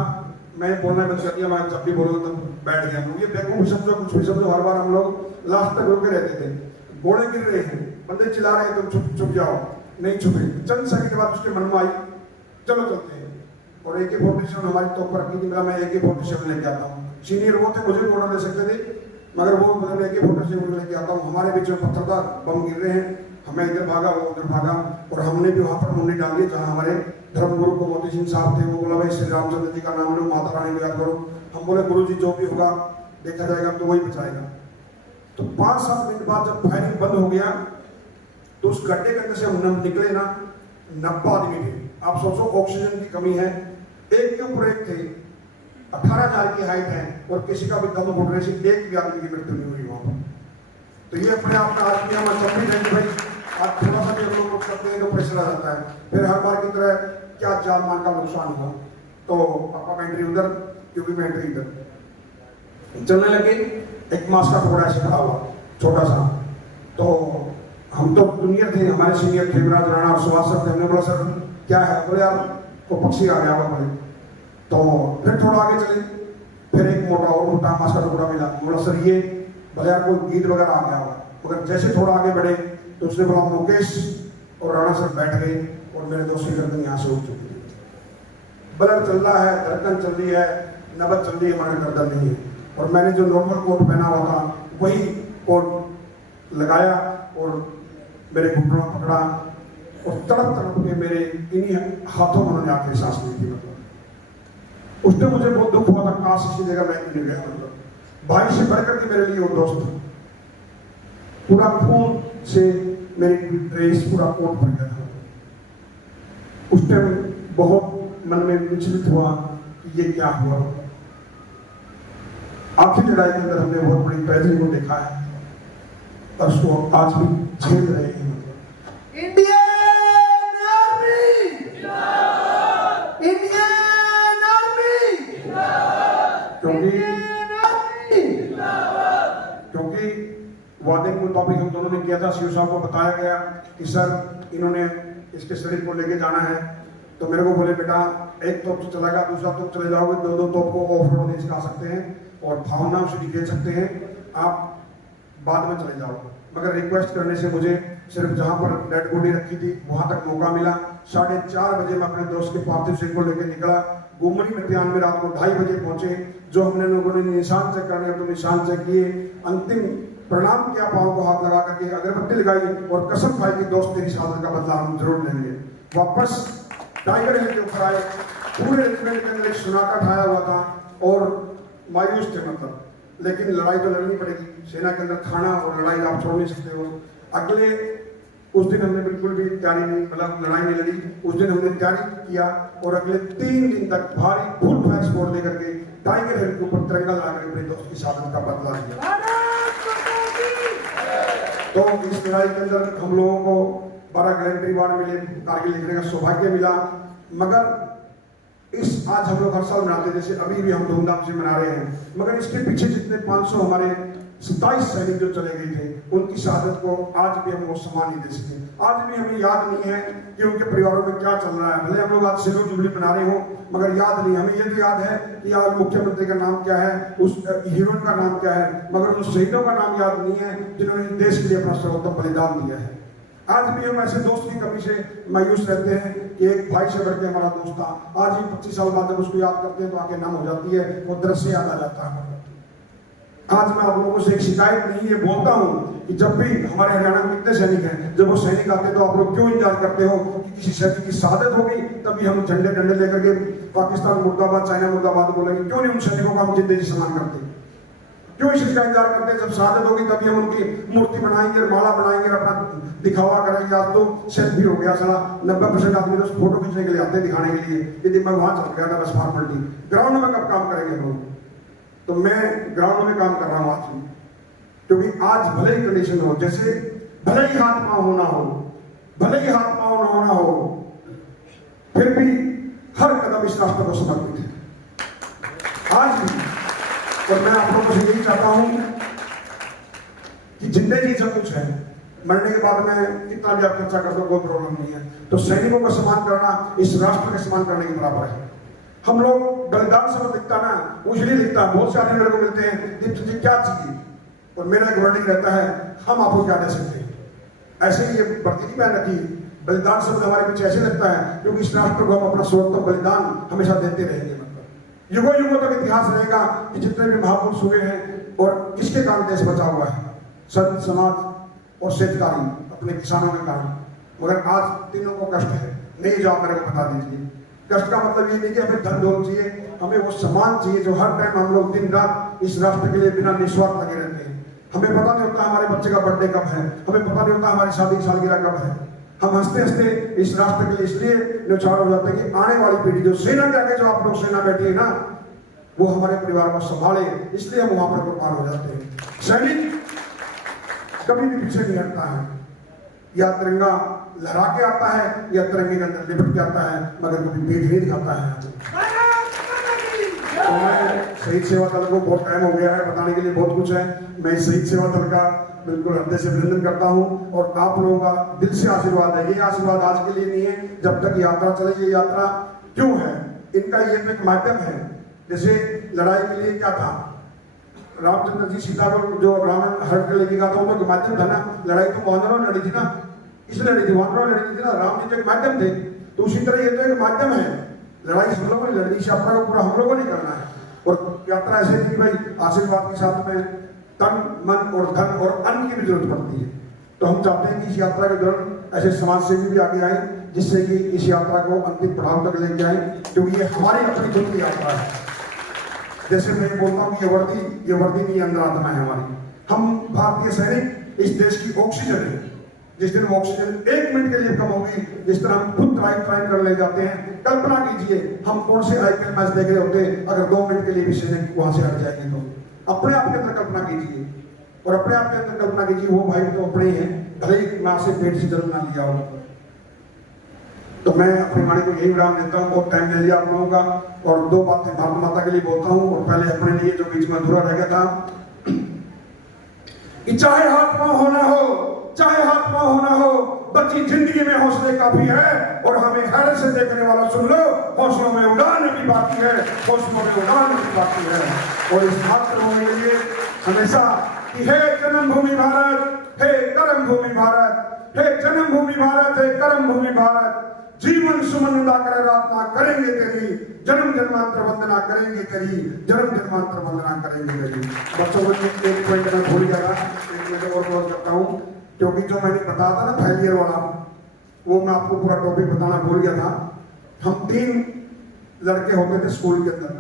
मैं बोलना बंद कर दिया, मैं जब भी बोलूँ तो बैठ गया। ये बेवकूफ समझो, कुछ भी समझो, हर बार हम लोग लास्ट तक रुके रहते थे। घोड़े गिर रहे हैं, बंदे चिल्ला रहे हैं, तुम चुप जाओ, नहीं छुपे। चंद सेकंड के बाद उसके मन में आई, चलो चलते हैं। और AK-47 हमारी तोप पर रखी थी, मैं AK-47 लेके आता हूँ। सीनियर वो थे, मुझे भी ऑर्डर दे सकते थे, मगर वो मतलब AK-47 लेके आता हूँ। हमारे बीच में पत्थर था, बम गिर रहे हैं, हमें इधर भागा वो उधर भागा। और हमने भी वहां पर मुंडी डाल दी जहाँ हमारे धर्मगुरु को मोती सिंह साहब थे। वो बोला भाई श्री रामचंद्र जी का नाम लो, माता रानी को याद करो। हम बोले गुरु जी जो भी होगा देखा जाएगा, तो वही बचाएगा। तो 5-7 मिनट बाद जब फायरिंग बंद हो गया तो उस गड्ढे के अंदर से हम निकले ना, 90 आदमी थे। आप सोचो ऑक्सीजन की कमी है, एक के ऊपर एक थे, 18,000 की हाइट है और किसी का भी दम घुटने से एक भी आदमी की मृत्यु नहीं हुई वहां पर। तो ये अपने आप में आदमी हम चमड़ी रहेंगे भाई, आप थोड़ा सा भी हम लोग करते हैं तो प्रेशर आ जाता है। फिर हर बार की तरह क्या जान मान का नुकसान हुआ, तो पापा एंट्री उधर, क्योंकि मैं एंट्री इधर। चलने लगे, एक मास का टुकड़ा ऐसे खड़ा हुआ छोटा सा। तो हम तो जूनियर थे, हमारे सीनियर थे विराज राणा और सुभाष सर थे। हमने बोला सर क्या है, बोले यार को पक्षी आ गया हुआ बोले। तो फिर थोड़ा आगे चले, फिर एक मोटा और मोटा मास का टुकड़ा मिला। बोला सर ये, बोले यार कोई गीत वगैरह आ गया हुआ। मगर जैसे थोड़ा आगे बढ़े तो उसने बोला मुकेश और राणा सर बैठ गए और मेरे दोस्त की गर्दन यहाँ से उठ चुकी है, ब्लड चल रहा है, धड़कन चल रही है, नबज चल रही है, हमारे गर्दन नहीं है। और मैंने जो नॉर्मल कोट पहना हुआ था वही कोट लगाया और मेरे घुटनों में पकड़ा और तड़प तड़प के मेरे इन्हीं हाथों में उन्होंने आखिरी सांस ली थी। मतलब उसने मुझे बहुत दुख हुआ था, काश इसी जगह मैं नहीं गया। मतलब भाई से बढ़कर के मेरे लिए वो दोस्त, पूरा खून से मेरी ड्रेस पूरा कोट भर गया था। उस टाइम बहुत मन में विचलित हुआ कि ये क्या हुआ। आखिरी लड़ाई के अंदर हमने बहुत बड़ी ट्रेजेडी को देखा है और उसको आज भी झेल रहे हैं। इंडियन आर्मी, इंडियन आर्मी, क्योंकि वादे के मुताबिक हम दोनों ने किया था। शिव साहब को बताया गया कि सर इन्होंने इसके शरीर को लेके जाना है। तो मेरे को बोले बेटा एक तोप तो चलेगा, दूसरा तोप चले जाओगे, 2-2 तोप को ऑफ रोड नहीं सिखा सकते हैं और भावनाओं से खेल सकते हैं, आप बाद में चले जाओ। मगर रिक्वेस्ट करने से मुझे सिर्फ जहां पर डेड बॉडी रखी थी वहां तक मौका मिला। 4:30 बजे मैं अपने दोस्त के पार्थिव शरीर को लेकर निकला। गुमरी मध्यान में रात को 2:30 बजे पहुंचे। जो हमने लोगों ने निशान चेक करने तो निशान चेक किए, अंतिम प्रणाम किया, पाँव को हाथ लगा करके अगरबत्ती लगाई और कसम खाई कि दोस्त तेरी शहादत का बदला हम जरूर लेंगे। वापस टाइगर हिल के ऊपर आए, पूरे रेजिमेंट के अंदर एक सुनाका ठाया हुआ था और मायूस थे मतलब, लेकिन लड़ाई तो लड़नी पड़ेगी। सेना के अंदर खाना और लड़ाई आप छोड़ नहीं सकते हो। अगले उस दिन हमने बिल्कुल भी तैयारी नहीं, मतलब लड़ाई नहीं लड़ी। उस दिन हमने तैयारी किया और अगले 3 दिन तक भारी फुल फायर स्पोर्ट दे करके टाइगर हिल के ऊपर तिरंगा लगाकर अपने दोस्त की शहादत का बदला लिया। तो इस लड़ाई के अंदर हम लोगों को 12 गैलेंट्री अवार्ड मिले, कारगिल लिखने का सौभाग्य मिला। मगर इस आज हम लोग हर साल मनाते, जैसे अभी भी हम धूमधाम से मना रहे हैं, मगर इसके पीछे जितने 500 हमारे 27 सैनिक जो चले गए थे, उनकी शहादत को आज भी हम वो सम्मान नहीं दे सके। आज भी हमें याद नहीं है कि उनके परिवारों में क्या चल रहा है। भले हम लोग आज सिल्वर जुबली मना रहे हो, मगर याद नहीं। हमें ये तो याद है कि आज मुख्यमंत्री का नाम क्या है, उस हीरोइन का नाम क्या है, मगर उन शहीदों का नाम याद नहीं है जिन्होंने देश के लिए अपना सर्वोत्तम बलिदान दिया है। आज भी हम ऐसे दोस्त की कमी से मायूस रहते हैं कि एक भाई से बढ़ के हमारा दोस्त था। आज ही 25 साल बाद जब उसको याद करते हैं तो आंखें नम हो जाती है, वो दृश्य याद आ जाता है। आज मैं आप लोगों से एक शिकायत नहीं है, बोलता हूं कि जब भी हमारे हरियाणा में कितने सैनिक हैं, जब वो सैनिक आते तो आप लोग क्यों इंतजार करते हो कि किसी सैनिक की शहादत होगी तभी हम झंडे डंडे लेकर के पाकिस्तान मुर्दाबाद, चाइना मुर्दाबाद बोलेंगे? क्यों नहीं उन सैनिकों का हम जिंदगी सम्मान करते? क्यों इस चीज का इंतजार करते हैं? जब शहादत होगी तभी हम उनकी मूर्ति बनाएंगे, माला बनाएंगे, अपना दिखावा करेंगे। आज तो सेल्फी हो गया साला, 90% आदमी तो फोटो खींचने के लिए आते हैं, दिखाने के लिए कि मैं वहां चल गया था, बस फॉर्मेलिटी। ग्राउंड में कब काम करेंगे हम लोग? तो मैं ग्राउंड में काम कर रहा हूं आज भी, क्योंकि आज भले ही कंडीशन हो, जैसे भले ही हाथ पांव होना हो, भले ही हाथ पांव ना होना हो, फिर भी हर कदम इस राष्ट्र को समर्पित है आज भी। और मैं आप लोगों से यही चाहता हूं कि जिंदगी सब कुछ है, मरने के बाद में कितना भी आप चर्चा कर दो कोई प्रॉब्लम नहीं है। तो सैनिकों का सम्मान करना इस राष्ट्र का सम्मान करने के बराबर है। हम लोग बलिदान शब्द लिखता ना, उजली लिखता है। बहुत से आदमी मेरे को मिलते हैं, दीप्त जी क्या चाहिए, और मेरा एक वर्डिंग रहता है, हम आपको क्या दे सकते हैं। ऐसे ही ये वर्दी नहीं पहन रखी, बलिदान शब्द हमारे पीछे ऐसे लगता है क्योंकि इस राष्ट्र को हम अपना सर्वोत्तम बलिदान हमेशा देते रहेंगे। मतलब युगों युगों तक इतिहास रहेगा कि जितने भी महापुरुष हुए हैं और किसके कारण देश बचा हुआ है, संत समाज और शेतकारी अपने किसानों के कारण। मगर आज तीनों को कष्ट है, नहीं जो आप मेरे को बता दीजिए। कष्ट का मतलब ये नहीं कि हमें धन दौलत चाहिए, हमें वो सम्मान चाहिए जो हर टाइम हम लोग दिन रात इस राष्ट्र के लिए बिना निस्वार्थ लगे रहते हैं। हमें पता नहीं होता हमारे बच्चे का बर्थडे कब है, हमें पता नहीं होता हमारी शादी की सालगिरह कब है। हम हंसते हंसते इस राष्ट्र के लिए इसलिए न्यौछावर हो जाते हैं कि आने वाली पीढ़ी जो सेना के आगे जो आप लोग सेना बैठी है ना, वो हमारे परिवार को संभाले, इसलिए हम वहां पर कुर्बान हो जाते हैं। सैनिक कभी भी पीछे नहीं हटता है, या तिरंगा लहरा के आता है या तिरंगे के अंदर लिपट के आता है, मगर कभी पीठ नहीं दिखाता है। तो मैं शहीद सेवा दल को बहुत टाइम हो गया है, बताने के लिए बहुत कुछ है। मैं शहीद सेवा दल का बिल्कुल हृदय से अभिनंदन करता हूं और आप लोगों का दिल से आशीर्वाद है। ये आशीर्वाद आज के लिए नहीं है, जब तक यात्रा चले। ये यात्रा क्यों है, इनका ये एक माध्यम है। जैसे लड़ाई के लिए क्या था, रामचंद्र जी सीता को जो रावण हट के लेके गया था, वो तो माध्यम था ना। लड़ाई तो वानरों ने लड़ी थी ना, इसलिए लड़ी थी, वानरों ने लड़ी थी ना, राम जी तो एक माध्यम थे। तो उसी तरह ये तो एक माध्यम है। लड़ाई हम लोगों ने लड़ी, इस यात्रा को पूरा हम लोगों ने करना है। और यात्रा ऐसे नहीं भाई आशीर्वाद के साथ में तन मन और धन और अन्न की भी जरूरत पड़ती है। तो हम चाहते हैं कि इस यात्रा के दौरान ऐसे समाज सेवी भी आगे आए, जिससे कि इस यात्रा को अंतिम पड़ाव तक लेके आए, क्योंकि ये हमारी अपनी खुद की यात्रा है। जैसे मैं बोलता हूँ ये वर्दी नहीं, अंतरात्मा है हमारी। हम भारतीय सैनिक इस देश की ऑक्सीजन है। जिस दिन ऑक्सीजन 1 मिनट के लिए कम होगी, जिस तरह हम खुद ट्राई कर ले जाते हैं। कल्पना कीजिए हम कौन से IPL मैच देख रहे होते अगर 2 मिनट के लिए भी सैनिक वहां से हट जाएंगे। तो अपने आप के अंदर कल्पना कीजिए, और अपने आप के अंदर कल्पना कीजिए वो भाई तो अपने ही है, भले ही मां से पेट से जन्म ना लिया हो। तो मैं अपनी वाणी को यही विराम देता हूँ। बहुत टाइम ले लिया आप लोगों का, और 2 बातें भारत माता के लिए बोलता हूँ, और पहले अपने लिए जो बीच में अधूरा रह गया था कि चाहे हाथ पांव होना हो, चाहे हाथ पांव होना हो, बच्ची जिंदगी में हौसले काफी है। और हमें हैरत से देखने वाला सुन लो, हौसलों में उड़ान भी बाकी है, हौसलों में उड़ान भी बाकी है। और इस बात को होने के लिए हमेशा कि हे जन्मभूमि भारत, हे कर्म भूमि भारत, हे जन्मभूमि भारत, हे कर्म भूमि भारत, जीवन सुमन उदा कर प्रार्थना करेंगे तेरी, जन्म जन्मांतर वंदना करेंगे तेरी, जन्म जन्मांतर वंदना करेंगे तेरी। बच्चों को एक पॉइंट में भूल गया, एक मिनट और क्लोज करता हूँ, क्योंकि जो मैंने बताया था ना फेलियर वाला, वो मैं आपको पूरा टॉपिक बताना भूल गया था। हम 3 लड़के होते थे स्कूल के अंदर,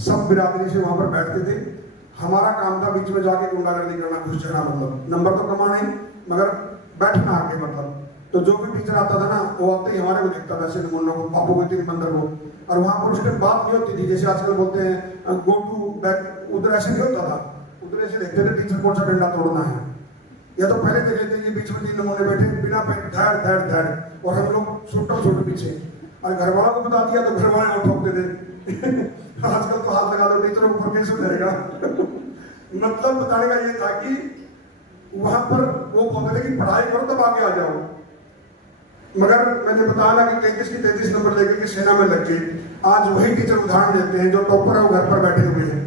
सब बिरादरी से वहां पर बैठते थे। हमारा काम था बीच में जाके गुंडागर्दी करना, घुस जाना, मतलब नंबर तो कमाने मगर बैठना आगे। मतलब तो जो भी टीचर आता था ना, वो आते ही हमारे को देखता था, ऐसे मुन्नों को, पापू को, 3 बंदर को। और वहां पर उस टाइम बात नहीं होती थी जैसे आजकल बोलते हैं गो टू बैक, उधर ऐसे नहीं होता था। उधर ऐसे देखते थे टीचर कौन सा डंडा तोड़ना है, या तो पहले देख लेते हैं बीच में 3 नमूने बैठे बिना पैर धैर धैर धैर, और हम लोग छोटे पीछे। और घर वालों को बता दिया तो घर वाले ठोकते थे। आजकल तो हाथ लगा दो टीचरों को ऊपर कैसे जाएगा। मतलब बताने का ये था कि वहां पर वो बोलते थे कि पढ़ाई करो तब आगे आ जाओ, मगर मैंने बताया ना कि 33 की 33 नंबर लेकर के सेना में लग गई। आज वही टीचर उदाहरण देते हैं, जो टॉपर है वो घर पर बैठे हुए हैं,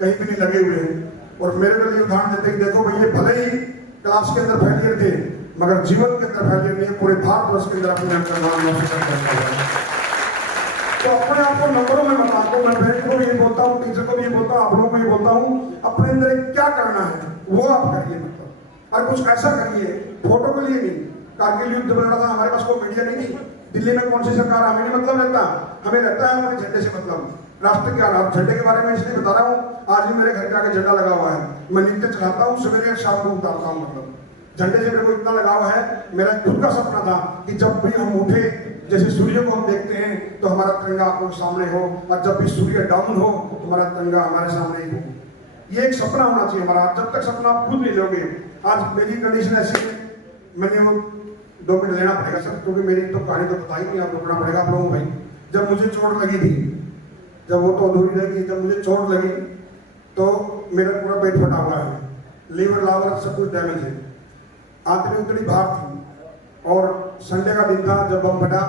कहीं भी नहीं लगे हुए हैं, और मेरे लिए उदाहरण देते हैं कि देखो भाई ये भले ही क्लास के अंदर फेलियर थे, मगर जीवन के अंदर फेलियर नहीं है, पूरे भारतवर्ष के अंदर अपने तो अपने आप को नंबरों में बताता हूँ। मैं पेरेंट को भी ये बोलता हूँ, टीचर को भी ये बोलता हूँ, आप लोगों को ये बोलता हूँ, अपने अंदर क्या करना है वो आप करिए, मतलब और कुछ ऐसा करिए, फोटो के लिए नहीं। कारगिल युद्ध बन रहा था, हमारे पास कोई मीडिया नहीं थी, दिल्ली में कौन सी सरकार, हमें नहीं मतलब रहता, हमें रहता है हमारे झंडे से मतलब। राष्ट्र क्या राष्ट्र झंडे के बारे में इसलिए बता रहा हूँ, आज भी मेरे घर के आगे झंडा लगा हुआ है, मैं नित्य चढ़ाता हूँ, सवेरे शाम को उतारता हूँ। मतलब झंडे से मेरे को इतना लगाव है। मेरा खुद का सपना था कि जब भी हम उठे, जैसे सूर्य को हम देखते हैं तो हमारा तिरंगा आपको सामने हो, और जब भी सूर्य डाउन हो तो हमारा तिरंगा हमारे सामने ही हो। ये एक सपना होना चाहिए हमारा। जब तक सपना आप खुद नहीं लोगे, आज मेरी कंडीशन ऐसी है, मैंने वो 2 मिनट लेना पड़ेगा सर, क्योंकि मेरी तो कहानी तो बता ही नहीं, आप रुकना पड़ेगा आप लोगों भाई। जब मुझे चोट लगी थी, जब वो तो अधूरी रहेगी, जब मुझे चोट लगी तो मेरा पूरा पेट फटा हुआ है, लीवर लावर सब कुछ डैमेज है, आंतड़ी उतड़ी बाहर थी, और संडे का दिन था जब बम फटा,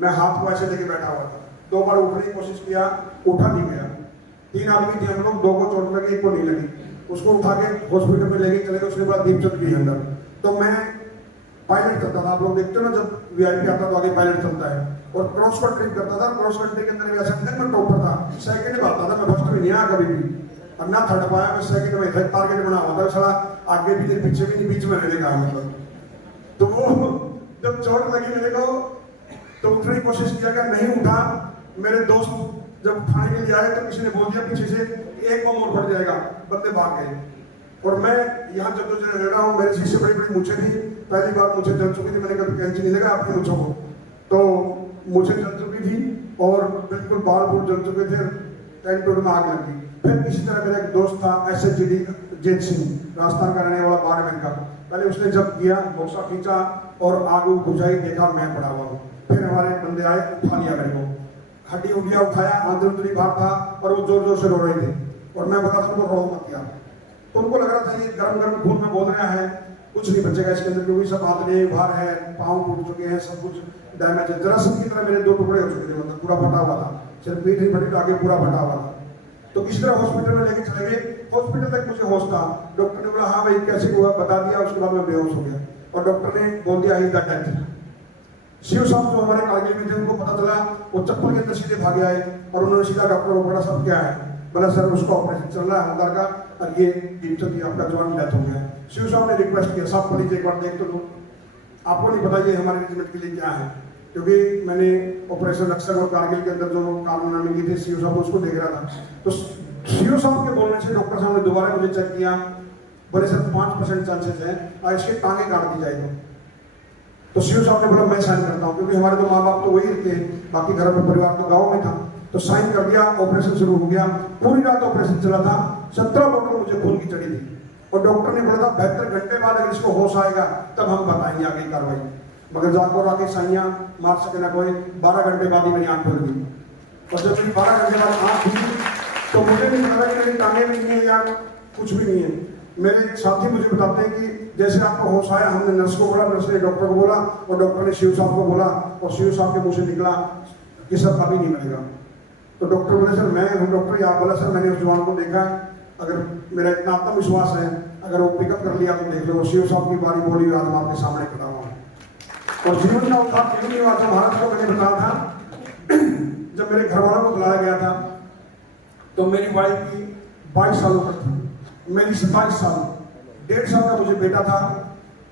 मैं हाथ को ऐसे लेके बैठा हुआ था, 2 बार उठने की कोशिश किया, उठा नहीं गया। 3 आदमी थे हम लोग, 2 को चोट लगी, 1 को नहीं लगी, उसको उठा के हॉस्पिटल में लेके चले गए। उसके बाद दीपचंद की अंदर तो मैं पायलट करता था, आप लोग देखते हो ना जब वीआईपी आता तो आगे पायलट चलता है, और क्रॉस कंट्री करता था। क्रॉस कंट्री के अंदर ऐसा नहीं मैं टॉपर था, सेकंड में आता था, मैं फर्स्ट में नहीं आया कभी भी, और ना थर्ड पाया, मैं सेकंड में था। टारगेट बना हुआ था साला, आगे भी नहीं पीछे भी नहीं, बीच में रहने का मतलब। तो वो जब चोट लगी मेरे को तो उठने की कोशिश किया, क्या नहीं उठा। मेरे दोस्त जब उठाने के लिए आए तो किसी ने बोल दिया पीछे से, एक बम और फट जाएगा, बंदे भाग गए। और मैं यहाँ जब रह रहा हूँ, मेरे शीशे बड़ी बड़ी मूछें थी, पहली बार मुझे जल चुकी थी, मैंने कभी कैंची नहीं लगा अपनी मूछों को, तो मुझे जल चुकी थी और बिल्कुल बाल बूल जल चुके थे, टेंट में आग लग गई। फिर किसी तरह मेरा एक दोस्त था SHGD जेत सिंह, राजस्थान का रहने वाला, बाड़मेर का, पहले उसने जब किया बक्सा खींचा और आग बुझाई, देखा मैं पड़ा हुआ हूँ। फिर हमारे बंदे आए, उठा लिया मेरे को, हड्डी उठिया उठाया, आंतरी बाहर था, और वो जोर जोर से रो रहे थे, और मैं बोला था उनको रो मत किया। तो उनको लग रहा था ये गर्म गर्म खून में बोल रहा है, कुछ नहीं बचेगा इसके अंदर, क्योंकि सब आंतरे बाहर है, पाँव टूट चुके हैं, सब कुछ डैमेज है। जरा की तरह मेरे 2 टुकड़े हो चुके थे, मतलब पूरा फटा हुआ था, सिर्फ पीठ ही फटी, आगे पूरा फटा हुआ था। तो किसी तरह हॉस्पिटल में लेके चले गए। हॉस्पिटल तक मुझे होश था, डॉक्टर ने बोला हाँ भाई कैसे हुआ, बता दिया। उसके बाद मैं बेहोश हो गया, और डॉक्टर ने बोल दिया ही द डेथ। शिव साहब जो हमारे कारगिल में थे, उनको पता चला, वो चप्पल के अंदर सीधे भागे आए, और उन्होंने सीधा डॉक्टर को पकड़ा, सब क्या है, बोला सर उसका ऑपरेशन चल रहा है हवलदार का, और ये दीपचंद आपका जवान डेथ हो गया। शिव साहब ने रिक्वेस्ट किया, साहब प्लीज एक बार देख तो दो, आपको नहीं पता ये हमारे रेजिमेंट के लिए क्या है, क्योंकि मैंने ऑपरेशन अक्सर और कारगिल के अंदर जो कारनामे की थी, शिव साहब उसको देख रहा था। तो शिव साहब के बोलने से डॉक्टर साहब ने दोबारा मुझे चेक किया, बोले सर 5% चांसेस है और इसके टांगे काट दी जाएगी। तो शिव साहब ने बोला मैं साइन करता हूँ, क्योंकि हमारे तो माँ बाप तो वही रहते हैं, बाकी घर में परिवार तो गाँव में था। तो साइन कर दिया, ऑपरेशन शुरू हो गया। पूरी रात ऑपरेशन चला था, 17 बोतल मुझे खून की चढ़ी थी, और डॉक्टर ने बोला था 72 घंटे बाद अगर इसको होश आएगा तब हम बताएंगे आगे कार्रवाई। मगर जाकर आगे साइयां मार सके ना कोई, 12 घंटे बाद ही मेरी आंख खुल गई। और जब मेरी 12 घंटे बाद आंख खुली तो मुझे नहीं लगा कि मेरी टांगे भी नहीं है या कुछ भी नहीं है। मेरे एक साथी मुझे बताते हैं कि जैसे आपको होश आया, हमने नर्स को बोला, नर्स ने डॉक्टर को बोला, और डॉक्टर ने शिव साहब को बोला, और शिव साहब के मुंह से निकला कि सर अभी नहीं मिलेगा। तो डॉक्टर बोले सर मैं हूँ डॉक्टर, आप बोला सर मैंने उस जवान को देखा, अगर मेरा इतना आत्मविश्वास है, अगर वो पिकअप कर लिया तो देख लो। शिव साहब की बारी बोली, आज मैं आपके सामने खड़ा हुआ। और जीवन का उद्धार क्यों नहीं हुआ था, महाराज को मैंने बताया था। जब मेरे घर वालों को बुलाया गया था तो मेरी वाइफ की 22 सालों पर थी, मेरी 27 साल, 1.5 साल का मुझे बेटा था।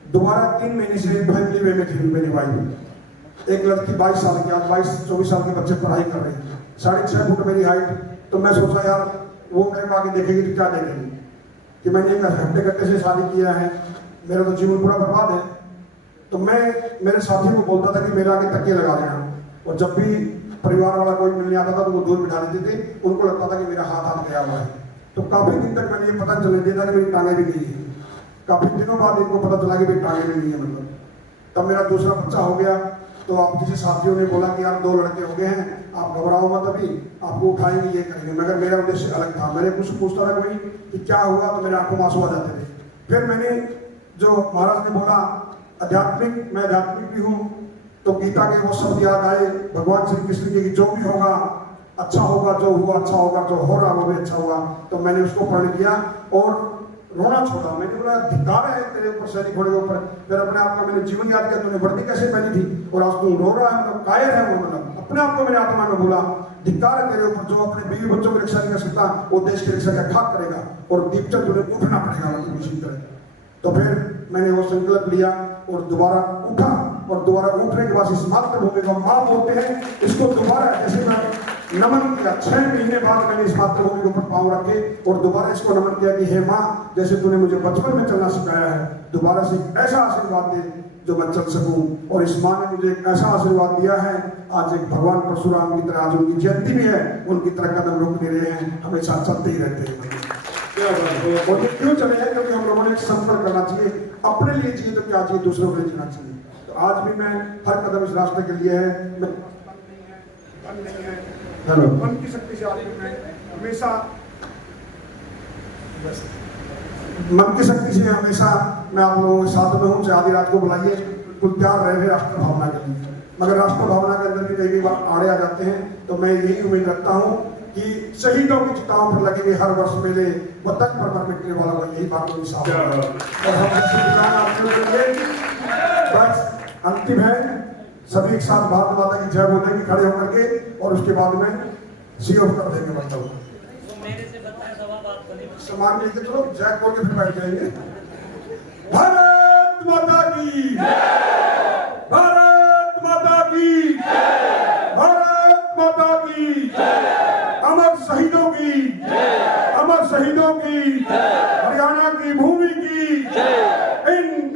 दोबारा 3 महीने से फैमिली वे में थी मेरी वाइफ। एक लड़की 22 साल की, आज 22-24 साल के बच्चे पढ़ाई कर रहे हैं, 6.5 फुट मेरी हाइट। तो मैं सोचा यार वो मेरे को आगे देखेगी तो क्या देखेगी, कि मैंने एक हट्टे-कट्टे से शादी किया है, मेरा तो जीवन पूरा बर्बाद है। तो मैं मेरे साथी को बोलता था कि मेरे आगे तकिए लगा देना, और जब भी परिवार वाला कोई मिलने आता था तो वो दूर बिठा देते थे, उनको लगता था कि मेरा हाथ गया हुआ है। तो काफी दिन तक मैंने ये पता चलने दिया था कि मेरी टांगे भी नहीं है। काफी दिनों बाद इनको पता चला कि मेरी टांगे भी नहीं है, मतलब तब मेरा दूसरा बच्चा हो गया। तो आप किसी साथियों ने बोला कि यार 2 लड़के हो गए हैं, आप घबराओ मत, अभी आपको उठाएंगे, ये करेंगे, मगर मेरा उद्देश्य अलग था। मैंने कुछ पूछता था कोई कि क्या हुआ, तो मेरे आंखों में आंसू आ जाते थे। फिर मैंने जो महाराज ने बोला आध्यात्मिक, मैं आध्यात्मिक भी हूँ, तो गीता के वो शब्द याद आए, भगवान श्री कृष्ण के कि जो भी होगा अच्छा होगा, जो हुआ अच्छा होगा, जो हो रहा वो भी अच्छा हुआ। तो मैंने उसको पढ़ किया और रोना छोड़ा। मैंने बोला धिक्कार है तेरे ऊपर, सैनिक घोड़े के ऊपर। फिर अपने आप का मैंने जीवन याद किया, तूने वर्दी कैसे पहनी थी और आज तू रो रहा है, मतलब कायर है वो, मतलब अपने आप को मैंने आत्मा में बोला धिक्कार है तेरे ऊपर, जो अपने बीवी बच्चों की रक्षा नहीं कर सकता वो देश की रक्षा क्या खाक करेगा, और दीपचंद तुझे उठना पड़ेगा, मतलब इसी तरह। तो फिर मैंने वो संकल्प लिया और दोबारा उठा, और दोबारा उठने के बाद इस मातृभूमि को मां बोलते हैं, इसको दोबारा जैसे मैं नमन किया, 6 महीने बाद मैंने इस मातृभूमि के ऊपर पांव रखे और दोबारा इसको नमन किया कि हे माँ, जैसे तूने मुझे बचपन में चलना सिखाया है, दोबारा से ऐसा आशीर्वाद दे जो मैं चल सकूं। और इस माँ ने मुझे एक ऐसा आशीर्वाद दिया है, आज एक भगवान परशुराम की तरह, आज उनकी जयंती भी है, उनकी तरह कदम रुक नहीं रहे हैं, हमेशा चलते ही रहते हैं। और ये क्यों चले हैं? क्योंकि हम लोगों ने एक संपर्क करना चाहिए, अपने लिए चाहिए तो क्या चाहिए, दूसरों के लिए जीना चाहिए। तो आज भी मैं हर कदम इस रास्ते के लिए है, मैं हेलो मन की शक्ति से आदमी मैं हमेशा मन की शक्ति से हमेशा मैं आप लोगों के साथ में हूँ। चाहे आधी रात को बुलाइए, बिल्कुल तैयार रहे राष्ट्र भावना के लिए। मगर राष्ट्र भावना के अंदर भी कई बार आड़े आ जाते हैं, तो मैं यही उम्मीद रखता हूँ कि शहीदों की चिताओं पर लगेंगे हर वर्ष मेले, वतन पर मर मिटने वाला को यही बात होगी साहब। और हम बस अंतिम है, सभी एक साथ भारत माता की जय बोलेंगे खड़े होकर के, और उसके बाद में सीओ कर देंगे। मतलब सम्मान लेके चलो, जय बोल के फिर बैठ जाएंगे। भारत माता की, भारत माता की, भारत माता की, अमर शहीदों की, अमर शहीदों की, हरियाणा की भूमि की, इन